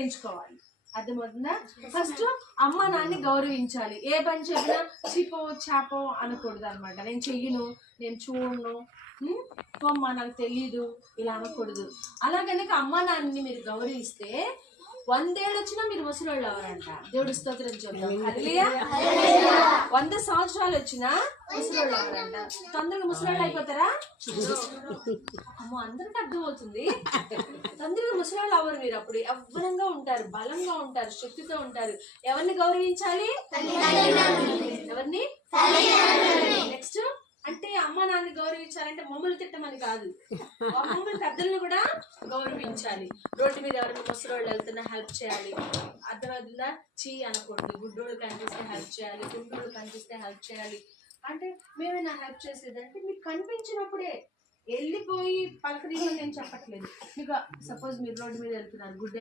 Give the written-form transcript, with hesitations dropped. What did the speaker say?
పెంచుకోవాలి. అర్థమవుతుందా? ఫస్ట్ అమ్మ నాన్ని గౌరవించాలి. ఏ పని చెప్పినా చిపో చాపో అనకూడదు అనమాట. నేను చెయ్యను, నేను చూడను, అమ్మ నాకు తెలీదు ఇలా అనకూడదు. అలాగనక అమ్మ నాన్నని మీరు గౌరవిస్తే 100 ఏళ్ళు వచ్చినా మీరు ముసలోళ్ళు అవరంట. దేవుడి స్తోత్రం చెప్తాం. హల్లెలూయా. 100 సంవత్సరాలు వచ్చినా ముసలోళ్ళు అవరంట. తొందరగా ముసలోళ్ళు అయిపోతారా? అమ్మో, అందరికి అర్థమవుతుంది. తొందరగా ముసలోళ్ళు అవ్వరు మీరు. అప్పుడు యవ్వనంగా ఉంటారు, బలంగా ఉంటారు, శక్తితో ఉంటారు. ఎవరిని గౌరవించాలి? ఎవరిని? నెక్స్ట్ అంటే అమ్మ నాన్న గౌరవించాలంటే మమ్మల్ని తిట్టమని కాదు, మమ్మల్ని పెద్దలను కూడా గౌరవించాలి. రోడ్డు మీద ఎవరైనా ముసలోళ్ళు వెళ్తున్నా హెల్ప్ చేయాలి. అర్థమవుతుందా? చీ అనకూడదు. గుడ్డోళ్ళు కనిపిస్తే హెల్ప్ చేయాలి, గుండోళ్ళు కనిపిస్తే హెల్ప్ చేయాలి. అంటే మేమైనా హెల్ప్ చేసేదంటే మీకు కనిపించినప్పుడే వెళ్ళిపోయి పలకరించని నేను చెప్పట్లేదు. మీకు సపోజ్ మీరు రోడ్డు మీద వెళ్తున్నారు, గుడ్డ